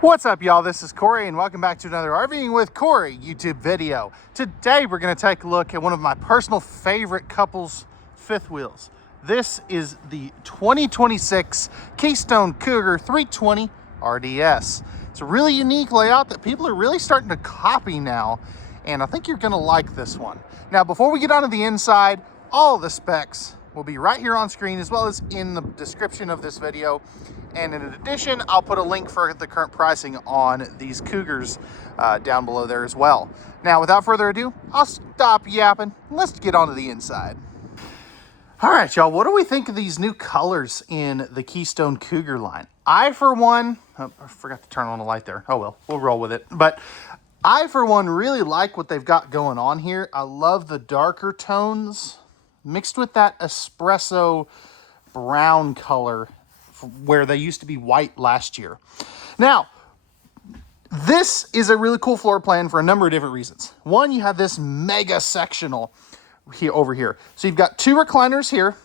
What's up, y'all? This is Corey, and welcome back to another RVing with Corey YouTube video. Today, we're going to take a look at one of my personal favorite couples fifth wheels. This is the 2026 Keystone Cougar 320RDS. It's a really unique layout that people are really starting to copy now, and I think you're going to like this one. Now, before we get onto the inside, all the specs will be right here on screen as well as in the description of this video. And in addition, I'll put a link for the current pricing on these Cougars down below there as well. Now, without further ado, I'll stop yapping. Let's get onto the inside. All right, y'all, what do we think of these new colors in the Keystone Cougar line? I, for one, I forgot to turn on the light there. Oh, well, we'll roll with it. But I, for one, really like what they've got going on here. I love the darker tones mixed with that espresso brown color where they used to be white last year. Now, this is a really cool floor plan for a number of different reasons. One, you have this mega sectional here over here. So you've got 2 recliners here,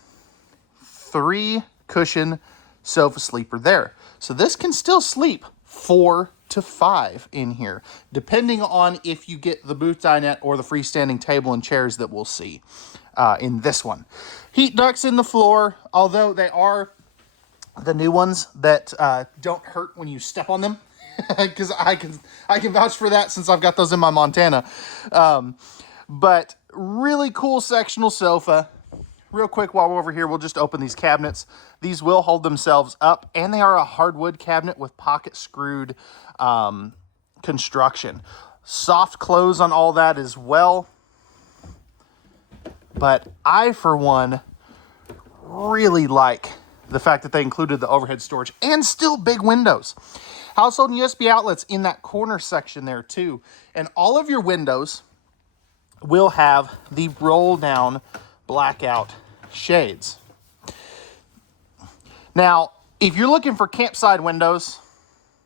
3 cushion sofa sleeper there. So this can still sleep 4 to 5 in here, depending on if you get the booth dinette or the freestanding table and chairs that we'll see in this one. Heat ducts in the floor, although they are the new ones that don't hurt when you step on them, because I can vouch for that since I've got those in my Montana. But really cool sectional sofa. Real quick, while we're over here, we'll just open these cabinets. These will hold themselves up, and they are a hardwood cabinet with pocket screwed construction. Soft close on all that as well. But I, for one, really like the fact that they included the overhead storage and still big windows. Household and USB outlets in that corner section there too. And all of your windows will have the roll down blackout shades. Now, if you're looking for campsite windows,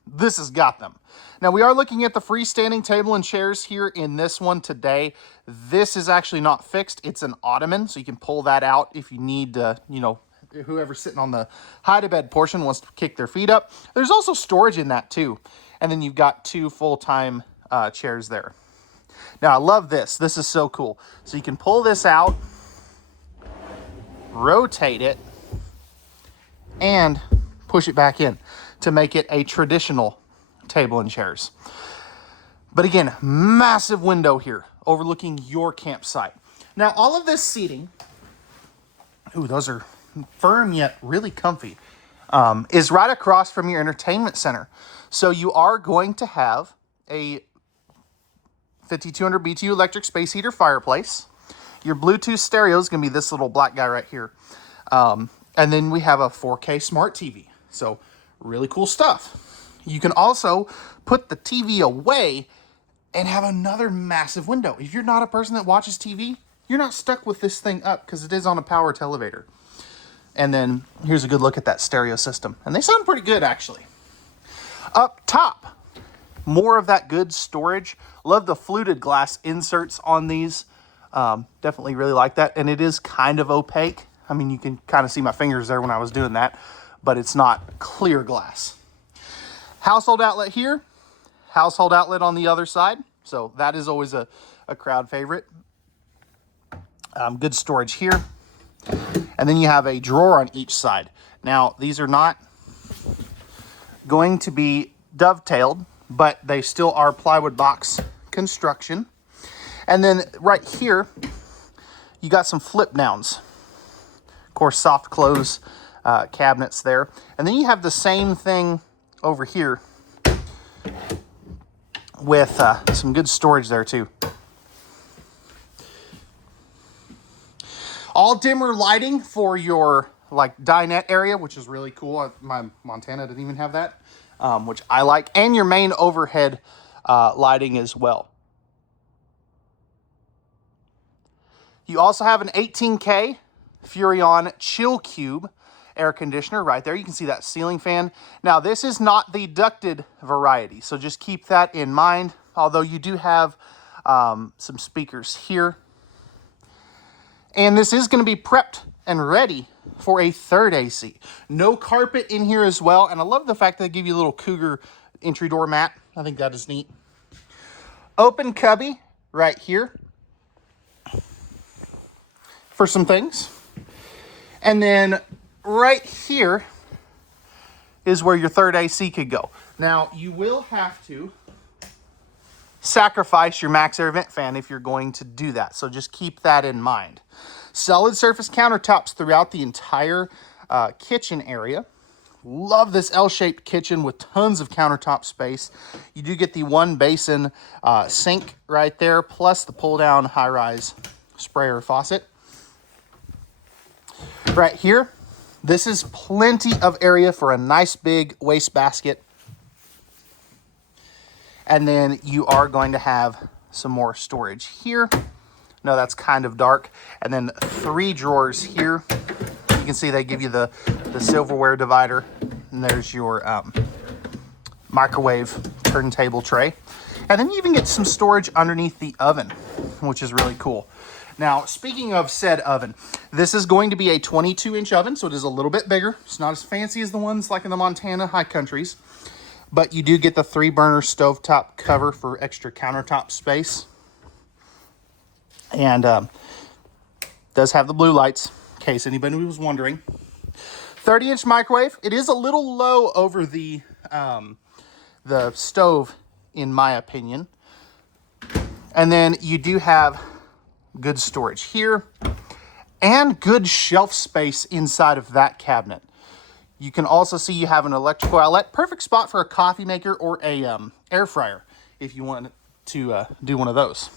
this has got them. Now, we are looking at the freestanding table and chairs here in this one today. This is actually not fixed. It's an ottoman, so you can pull that out if you need to, whoever's sitting on the hide-a-bed portion wants to kick their feet up. There's also storage in that too. And then you've got 2 full-time chairs there. Now, I love this. This is so cool. So you can pull this out, rotate it, and push it back in to make it a traditional table and chairs. But again, massive window here overlooking your campsite. Now, all of this seating, ooh, those are firm yet really comfy, is right across from your entertainment center. So you are going to have a 5200 BTU electric space heater fireplace. Your Bluetooth stereo is going to be this little black guy right here. And then we have a 4K smart TV. So really cool stuff. You can also put the TV away and have another massive window. If you're not a person that watches TV, you're not stuck with this thing up because it is on a power televator. And then here's a good look at that stereo system. And they sound pretty good, actually. Up top, more of that good storage. Love the fluted glass inserts on these. Definitely really like that. And it is kind of opaque. I mean, you can kind of see my fingers there when I was doing that, but it's not clear glass. Household outlet here, household outlet on the other side. So that is always a crowd favorite. Good storage here. And then you have a drawer on each side. Now, these are not going to be dovetailed, but they still are plywood box construction. And then right here, you got some flip downs. Of course, soft close cabinets there. And then you have the same thing over here with some good storage there too. All dimmer lighting for your dinette area, which is really cool. My Montana didn't even have that, which I like. And your main overhead lighting as well. You also have an 18K Furrion Chill Cube air conditioner right there. You can see that ceiling fan. Now, this is not the ducted variety, so just keep that in mind, although you do have some speakers here. And this is going to be prepped and ready for a third AC. No carpet in here as well, and I love the fact that they give you a little Cougar entry door mat. I think that is neat. Open cubby right here for some things. And then right here is where your third AC could go. Now, you will have to sacrifice your max air vent fan if you're going to do that. So just keep that in mind. Solid surface countertops throughout the entire kitchen area. Love this L-shaped kitchen with tons of countertop space. You do get the one basin sink right there, plus the pull-down high-rise sprayer faucet. Right here, this is plenty of area for a nice big wastebasket. And then you are going to have some more storage here. No, that's kind of dark. And then 3 drawers here. You can see they give you the silverware divider. And there's your microwave turntable tray. And then you even get some storage underneath the oven, which is really cool. Now, speaking of said oven, this is going to be a 22-inch oven, so it is a little bit bigger. It's not as fancy as the ones like in the Montana high countries, but you do get the 3-burner stovetop cover for extra countertop space. And does have the blue lights, in case anybody was wondering. 30-inch microwave. It is a little low over the stove, in my opinion. And then you do have good storage here and good shelf space inside of that cabinet. You can also see you have an electrical outlet. Perfect spot for a coffee maker or a air fryer if you want to do one of those.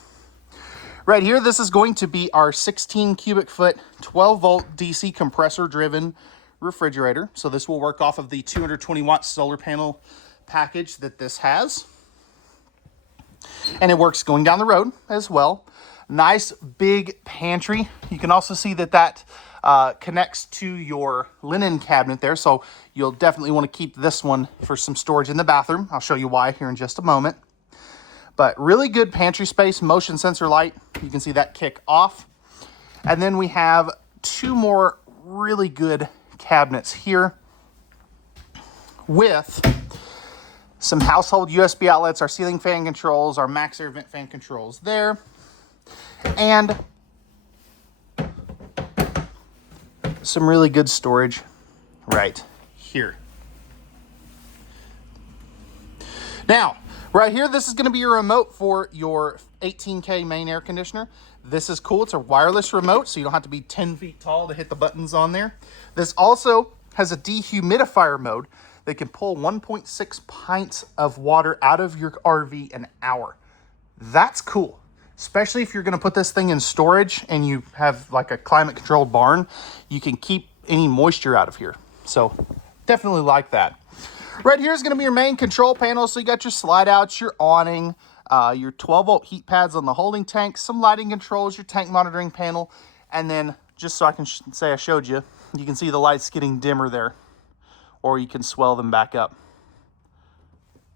Right here, this is going to be our 16 cubic foot, 12 volt DC compressor driven refrigerator. So this will work off of the 220 watt solar panel package that this has. And it works going down the road as well. Nice big pantry. You can also see that connects to your linen cabinet there. So you'll definitely want to keep this one for some storage in the bathroom. I'll show you why here in just a moment. But really good pantry space, motion sensor light. You can see that kick off. And then we have 2 more really good cabinets here with some household USB outlets, our ceiling fan controls, our max air vent fan controls there. And some really good storage right here. Now, right here, this is going to be your remote for your 18K main air conditioner. This is cool. It's a wireless remote, so you don't have to be 10 feet tall to hit the buttons on there. This also has a dehumidifier mode that can pull 1.6 pints of water out of your RV an hour. That's cool. Especially if you're going to put this thing in storage and you have like a climate controlled barn, you can keep any moisture out of here. So definitely like that. Right here is going to be your main control panel. So you got your slide outs, your awning, your 12 volt heat pads on the holding tank, some lighting controls, your tank monitoring panel. And then just so I can say I showed you, you can see the lights getting dimmer there, or you can swell them back up.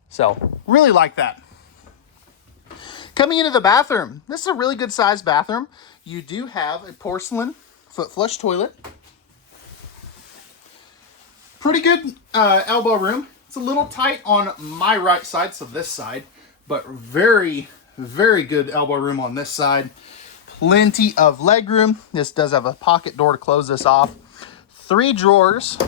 So really like that. Coming into the bathroom, this is a really good sized bathroom. You do have a porcelain foot flush toilet. Pretty good elbow room. It's a little tight on my right side, so this side, but very, very good elbow room on this side. Plenty of leg room. This does have a pocket door to close this off. 3 drawers.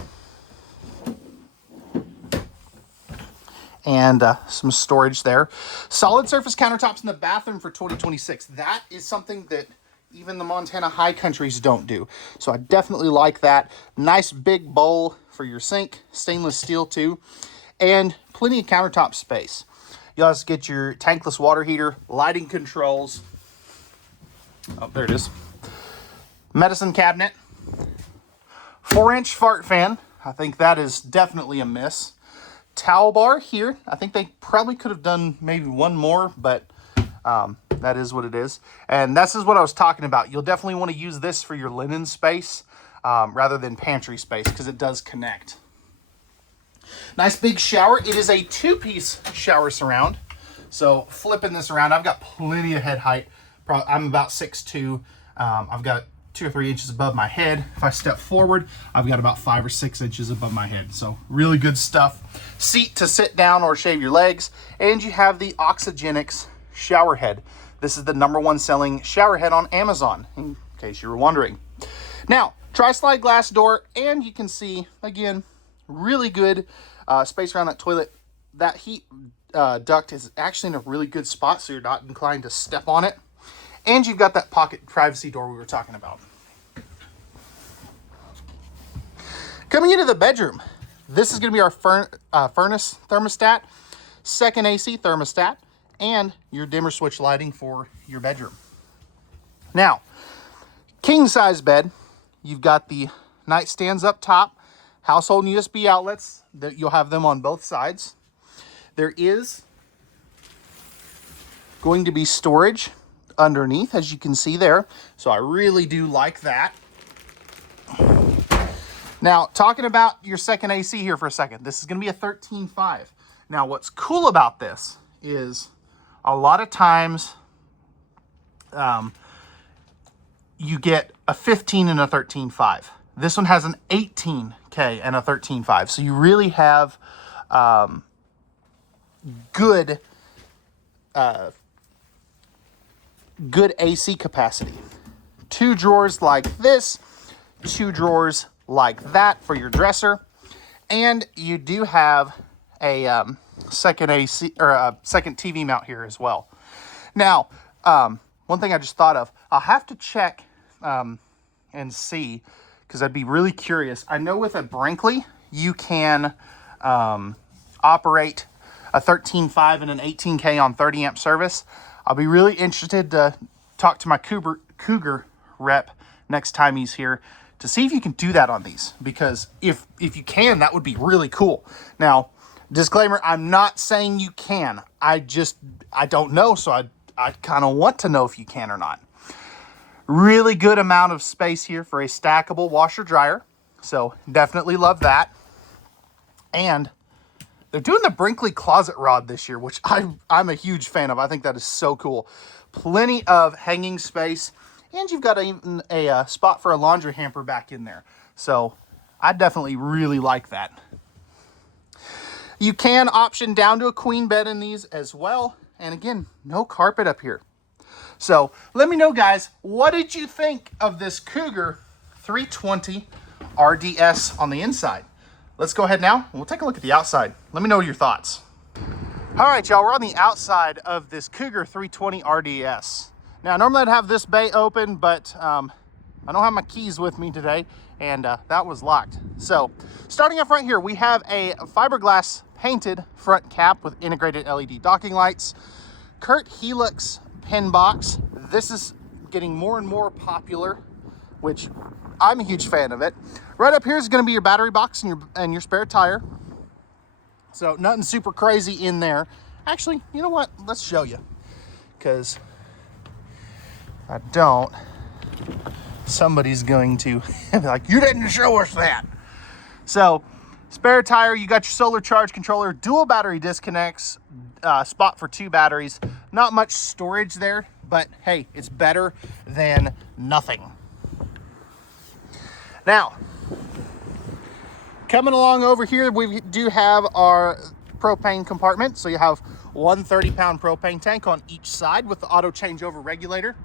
And some storage there. Solid surface countertops in the bathroom for 2026. That is something that even the Montana high countries don't do. So I definitely like that. Nice big bowl for your sink. Stainless steel too. And plenty of countertop space. You also get your tankless water heater, lighting controls. Oh, there it is. Medicine cabinet. 4-inch fart fan. I think that is definitely a miss. Towel bar here. I think they probably could have done maybe one more, but that is what it is. And this is what I was talking about. You'll definitely want to use this for your linen space rather than pantry space because it does connect. Nice big shower. It is a 2-piece shower surround. So flipping this around, I've got plenty of head height. I'm about 6'2". I've got 2 or 3 inches above my head. If I step forward, I've got about 5 or 6 inches above my head. So really good stuff. Seat to sit down or shave your legs. And you have the Oxygenics shower head. This is the #1 selling shower head on Amazon, in case you were wondering. Now, tri-slide glass door, and you can see, again, really good space around that toilet. That heat duct is actually in a really good spot, so you're not inclined to step on it. And you've got that pocket privacy door we were talking about. Coming into the bedroom, this is going to be our furnace thermostat, second AC thermostat, and your dimmer switch lighting for your bedroom. Now, king size bed, you've got the nightstands up top, household and USB outlets, that you'll have them on both sides. There is going to be storage underneath, as you can see there. So I really do like that. Now, talking about your second AC here for a second, this is going to be a 13.5. Now, what's cool about this is a lot of times you get a 15 and a 13.5. This one has an 18K and a 13.5. So you really have good AC capacity. 2 drawers like this, 2 drawers like that for your dresser, and you do have a second AC or a second TV mount here as well. Now, one thing I just thought of, I'll have to check and see, because I'd be really curious. I know with a Brinkley, you can operate a 13.5 and an 18K on 30 amp service. I'll be really interested to talk to my Cougar rep next time he's here to see if you can do that on these, because if you can, that would be really cool. Now, disclaimer, I'm not saying you can. I don't know, so I kind of want to know if you can or not. Really good amount of space here for a stackable washer dryer, so definitely love that. And they're doing the Brinkley closet rod this year, which I'm a huge fan of. I think that is so cool. Plenty of hanging space, and you've got even a spot for a laundry hamper back in there. So I definitely really like that. You can option down to a queen bed in these as well. And again, no carpet up here. So let me know, guys, what did you think of this Cougar 320 RDS on the inside? Let's go ahead now and we'll take a look at the outside. Let me know your thoughts. All right, y'all, we're on the outside of this Cougar 320 RDS. Now, normally I'd have this bay open, but I don't have my keys with me today, and that was locked. So starting up right here, we have a fiberglass painted front cap with integrated LED docking lights, Kurt Helix pin box. This is getting more and more popular, which I'm a huge fan of it. Right up here is going to be your battery box and your spare tire. So nothing super crazy in there. Actually, you know what? Let's show you, because if I don't, somebody's going to be like, you didn't show us that. So spare tire, you got your solar charge controller, dual battery disconnects, spot for 2 batteries. Not much storage there, but hey, it's better than nothing. Now, coming along over here, we do have our propane compartment. So you have one 30-pound propane tank on each side with the auto changeover regulator.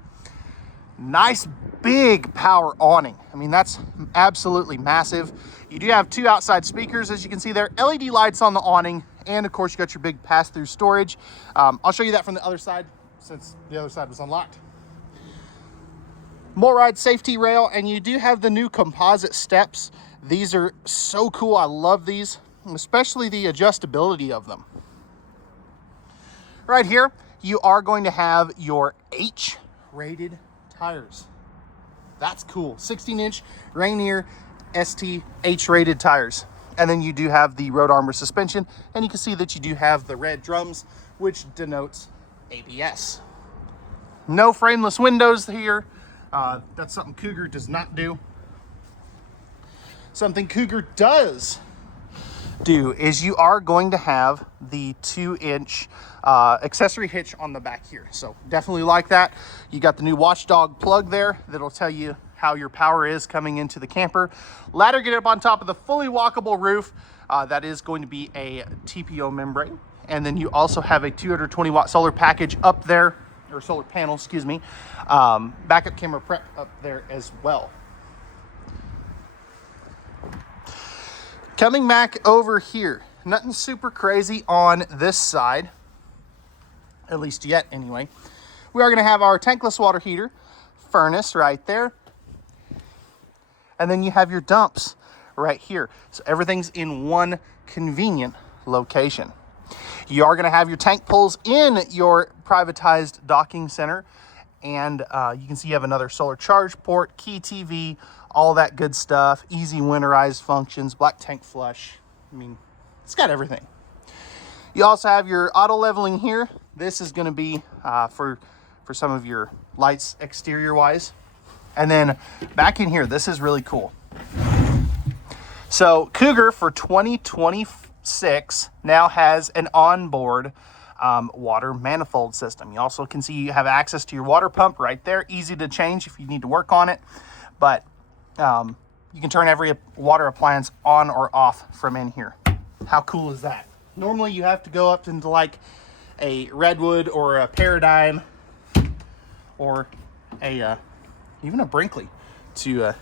Nice big power awning. I mean, that's absolutely massive. You do have 2 outside speakers, as you can see there, LED lights on the awning, and of course you got your big pass-through storage. I'll show you that from the other side, since the other side was unlocked. MOLRIDE safety rail, and you do have the new composite steps. These are so cool. I love these, especially the adjustability of them. Right here, you are going to have your H-rated tires. That's cool. 16-inch Rainier ST H-rated tires. And then you do have the road armor suspension, and you can see that you do have the red drums, which denotes ABS. No frameless windows here. That's something Cougar does not do. Something Cougar does do is you are going to have the 2-inch accessory hitch on the back here. So definitely like that. You got the new Watchdog plug there that'll tell you how your power is coming into the camper. Ladder get up on top of the fully walkable roof. That is going to be a TPO membrane. And then you also have a 220 watt solar package up there, or solar panel, excuse me. Backup camera prep up there as well. Coming back over here, nothing super crazy on this side, at least yet anyway. We are going to have our tankless water heater, furnace right there. And then you have your dumps right here. So everything's in one convenient location. You are going to have your tank pulls in your privatized docking center. And you can see you have another solar charge port, key TV, all that good stuff. Easy winterized functions, black tank flush. I mean, it's got everything. You also have your auto leveling here. This is going to be for some of your lights exterior wise. And then back in here, this is really cool. So Cougar for 2026 now has an onboard water manifold system. You also can see you have access to your water pump right there. Easy to change if you need to work on it. But you can turn every water appliance on or off from in here. How cool is that? Normally you have to go up into like a Redwood or a Paradigm or a even a Brinkley to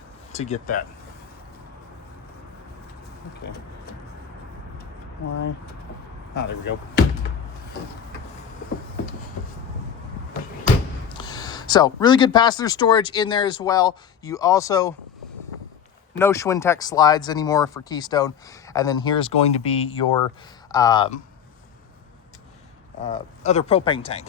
get that. Okay. Why? Oh, there we go. So really good pass-through storage in there as well. You also, no Schwintek slides anymore for Keystone. And then here's going to be your other propane tank.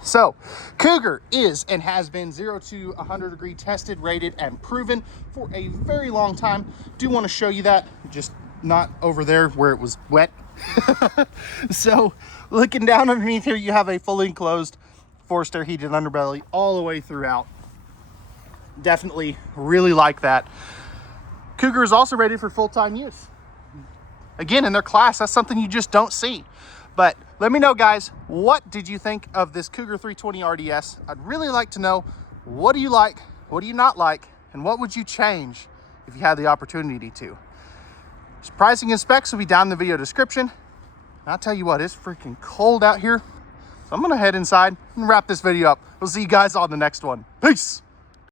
So Cougar is and has been 0 to 100 degree tested, rated, and proven for a very long time. Do want to show you that, just not over there where it was wet. So looking down underneath here, you have a fully enclosed forced air heated underbelly all the way throughout. Definitely really like that. Cougar is also rated for full-time use. Again, in their class, that's something you just don't see. But let me know, guys, what did you think of this Cougar 320RDS? I'd really like to know, what do you like, what do you not like, and what would you change if you had the opportunity to? Pricing and specs will be down in the video description. And I'll tell you what, it's freaking cold out here. So I'm gonna head inside and wrap this video up. We'll see you guys on the next one. Peace.